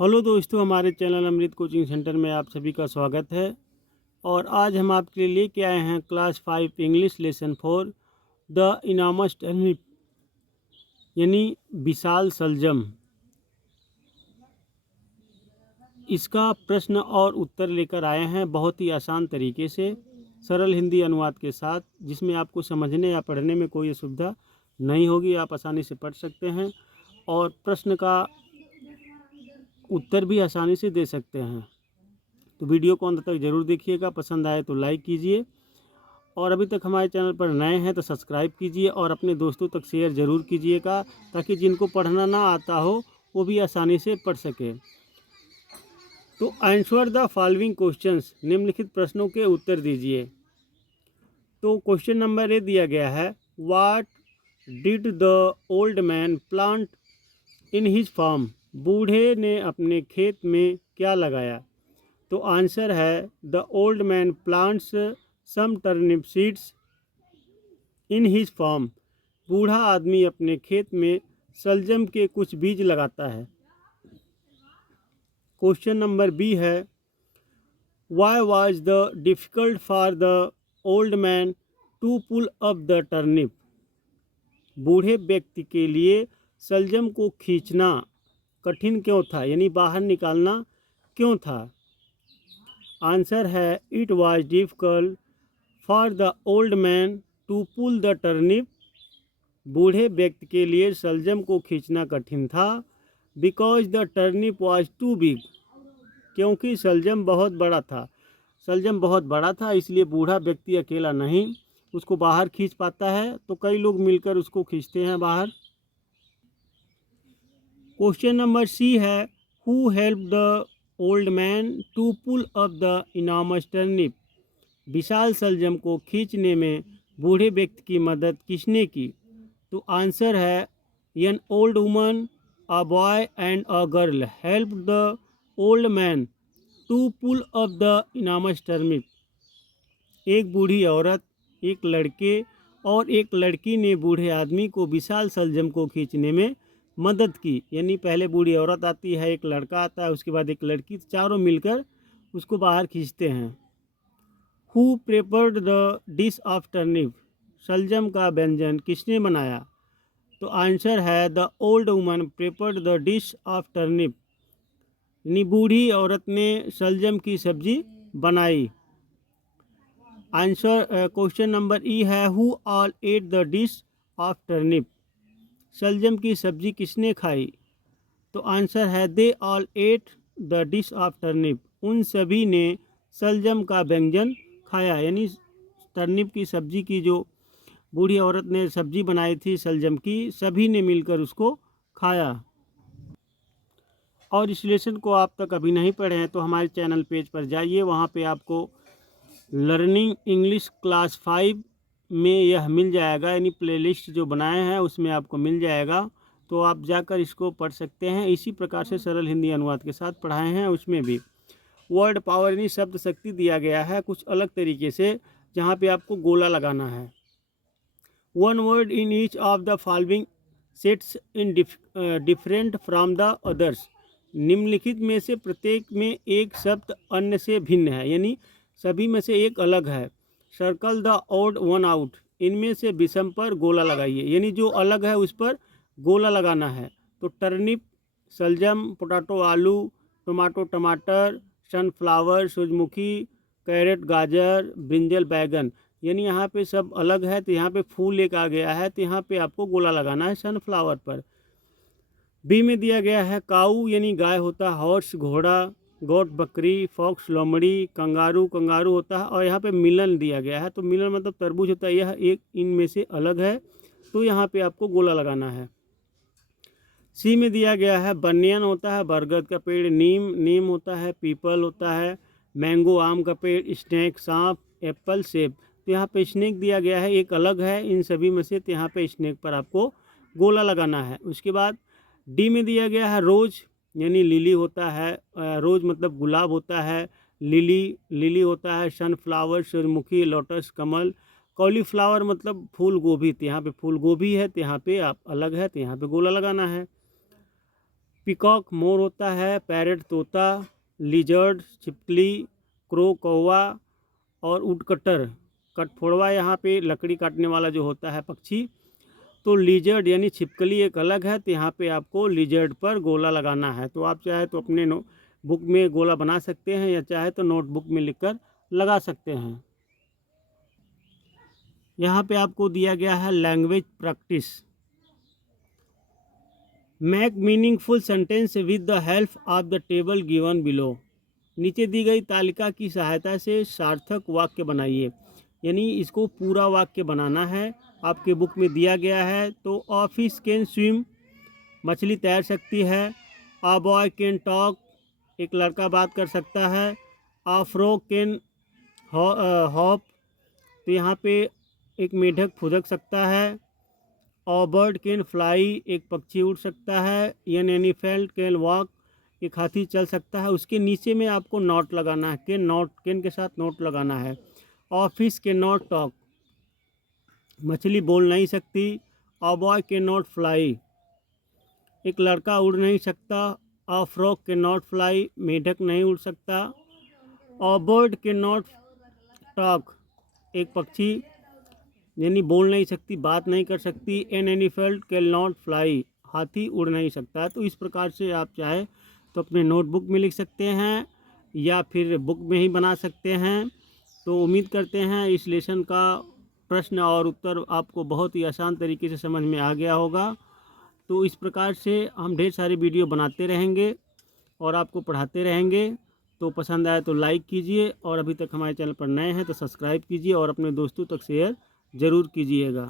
Hello दोस्तों, हमारे channel अमृत coaching centre में आप सभी का स्वागत है। और आज हम आपके लिए लेके आए हैं class 5 English lesson 4 the enormous turnip यानी विशाल सलजम। इसका प्रश्न और उत्तर लेकर आए हैं बहुत ही आसान तरीके से, सरल हिंदी अनुवाद के साथ, जिसमें आपको समझने या पढ़ने में कोई असुविधा नहीं होगी। आप आसानी से पढ़ सकते हैं और प्रश्न का उत्तर भी आसानी से दे सकते हैं। तो वीडियो को अंत तक ज़रूर देखिएगा, पसंद आए तो लाइक कीजिए और अभी तक हमारे चैनल पर नए हैं तो सब्सक्राइब कीजिए और अपने दोस्तों तक शेयर ज़रूर कीजिएगा, ताकि जिनको पढ़ना ना आता हो वो भी आसानी से पढ़ सके। तो आंसर द फॉलोइंग क्वेश्चंस, निम्नलिखित प्रश्नों के उत्तर दीजिए। तो क्वेश्चन नंबर ए दिया गया है, what did the old man plant in his farm, बूढ़े ने अपने खेत में क्या लगाया। तो आंसर है the old man plants some turnip seeds in his farm, बूढ़ा आदमी अपने खेत में सलजम के कुछ बीज लगाता है। क्वेश्चन नंबर बी है, why was the difficult for the old man to pull up the turnip, बूढ़े व्यक्ति के लिए सलजम को खींचना कठिन क्यों था, यानी बाहर निकालना क्यों था। आंसर है it was difficult for the old man to pull the turnip, बूढ़े व्यक्ति के लिए सलजम को खींचना कठिन था। Because the turnip was too big, क्योंकि सलजम बहुत बड़ा था। सलजम बहुत बड़ा था, इसलिए बूढ़ा व्यक्ति अकेला नहीं उसको बाहर खींच पाता है, तो कई लोग मिलकर उसको खींचते हैं बाहर। क्वेश्चन नंबर सी है, who help the old man to pull up the enormous turnip, विशाल सलजम को खींचने में बूढ़े व्यक्ति की मदद किसने की। तो आंसर है an old woman, a boy and a girl help the old man to pull up the enormous turnip, एक बूढ़ी औरत, एक लड़के और एक लड़की ने बूढ़े आदमी को विशाल सलजम को खींचने में मदद की। यानी पहले बूढ़ी औरत आती है, एक लड़का आता है, उसके बाद एक लड़की, चारों मिलकर उसको बाहर खींचते हैं। Who prepared the dish of turnip, सलजम का व्यंजन किसने बनाया। तो आंसर है the old woman prepared the dish of turnip, यानी बूढ़ी औरत ने सलजम की सब्जी बनाई। आंसर क्वेश्चन नंबर ई है, who all at the dish of turnip, सलजम की सब्जी किसने खाई। तो आंसर है they all at the dish of turnip, उन सभी ने सलजम का व्यंजन खाया। यानी टर्निप की सब्जी की जो बूढ़ी औरत ने सब्जी बनाई थी सलजम की, सभी ने मिलकर उसको खाया। और इस लेसन को आप तक अभी नहीं पढ़े हैं तो हमारे चैनल पेज पर जाइए, वहाँ पे आपको लर्निंग इंग्लिश क्लास 5 में यह मिल जाएगा, यानी प्लेलिस्ट जो बनाए हैं उसमें आपको मिल जाएगा, तो आप जाकर इसको पढ़ सकते हैं। इसी प्रकार से सरल हिंदी अनुवाद के साथ पढ़ाए हैं, उसमें भी वर्ड पावर यानी शब्द शक्ति दिया गया है कुछ अलग तरीके से, जहाँ पे आपको गोला लगाना है। One word in each of the following sets in different from the others, निम्नलिखित में से प्रत्येक में एक शब्द अन्य से भिन्न है, यानी सभी में से एक अलग है। Circle the odd one out, इनमें से विषम पर गोला लगाइए, यानी जो अलग है उस पर गोला लगाना है। तो टर्निप सलजम, पोटैटो आलू, टमाटो टमाटर, सनफ्लावर सूरजमुखी, कैरेट गाजर, ब्रिंजल बैगन, यानी यहाँ पे सब अलग है, तो यहाँ पे फूल एक आ गया है, तो यहाँ पे आपको गोला लगाना है सनफ्लावर पर। बी में दिया गया है, काऊ यानी गाय होता है, हॉर्स घोड़ा, गोट बकरी, फॉक्स लोमड़ी, कंगारू कंगारू होता है, और यहाँ पे मिलन दिया गया है, तो मिलन मतलब तरबूज होता है, यह एक इनमें से अलग है, तो यहाँ पे आपको गोला लगाना है। सी में दिया गया है, बनियन होता है बरगद का पेड़, नीम नीम होता है, पीपल होता है, मैंगो आम का पेड़, स्नेक सांप, एप्पल सेब, तो यहाँ पे स्नेक दिया गया है, एक अलग है इन सभी में से, तो यहाँ पे स्नेक पर आपको गोला लगाना है। उसके बाद डी में दिया गया है, रोज़ यानी लिली होता है, रोज़ मतलब गुलाब होता है, लिली लिली होता है, सनफ्लावर सूरजमुखी, लोटस कमल, कॉलीफ्लावर मतलब फूल गोभी, तो यहाँ पे फूल गोभी है, तो यहाँ पे आप अलग है, तो यहाँ पे गोला लगाना है। पिकॉक मोर होता है, पैरेट तोता, लिजर्ड छिपकली, क्रो कौवा और वुडकटर कटफोड़वा यहाँ पे लकड़ी काटने वाला जो होता है पक्षी। तो लिजर्ड यानी छिपकली एक अलग है, तो यहाँ पे आपको लिजर्ड पर गोला लगाना है। तो आप चाहे तो अपने बुक में गोला बना सकते हैं या चाहे तो नोटबुक में लिखकर लगा सकते हैं। यहाँ पे आपको दिया गया है language practice. Make meaningful sentence with the help of the table given below. नीचे दी गई तालिका की सहायता से सार्थक वाक्य बनाइए, यानी इसको पूरा वाक्य बनाना है। आपके बुक में दिया गया है। तो अ फिश कैन स्विम, मछली तैर सकती है। अ बॉय कैन टॉक, एक लड़का बात कर सकता है। अ फ्रॉग कैन हॉप, तो यहाँ पे एक मेढक फुदक सकता है। अ बर्ड कैन फ्लाई, एक पक्षी उड़ सकता है। एन एलिफेंट कैन वॉक, एक हाथी चल सकता है। उसके नीचे में आपको नॉट लगाना है, कैन के साथ नोट लगाना है। A fish can not talk, मछली बोल नहीं सकती। A boy can not fly, एक लड़का उड़ नहीं सकता। A frog can not fly, मेढक नहीं उड़ सकता। A bird can not talk, एक पक्षी यानी बोल नहीं सकती, बात नहीं कर सकती। An elephant can not fly, हाथी उड़ नहीं सकता। तो इस प्रकार से आप चाहे तो अपने नोटबुक में लिख सकते हैं या फिर बुक में ही बना सकते हैं। तो उम्मीद करते हैं इस लेसन का प्रश्न और उत्तर आपको बहुत ही आसान तरीके से समझ में आ गया होगा। तो इस प्रकार से हम ढेर सारी वीडियो बनाते रहेंगे और आपको पढ़ाते रहेंगे। तो पसंद आए तो लाइक कीजिए और अभी तक हमारे चैनल पर नए हैं तो सब्सक्राइब कीजिए और अपने दोस्तों तक शेयर ज़रूर कीजिएगा।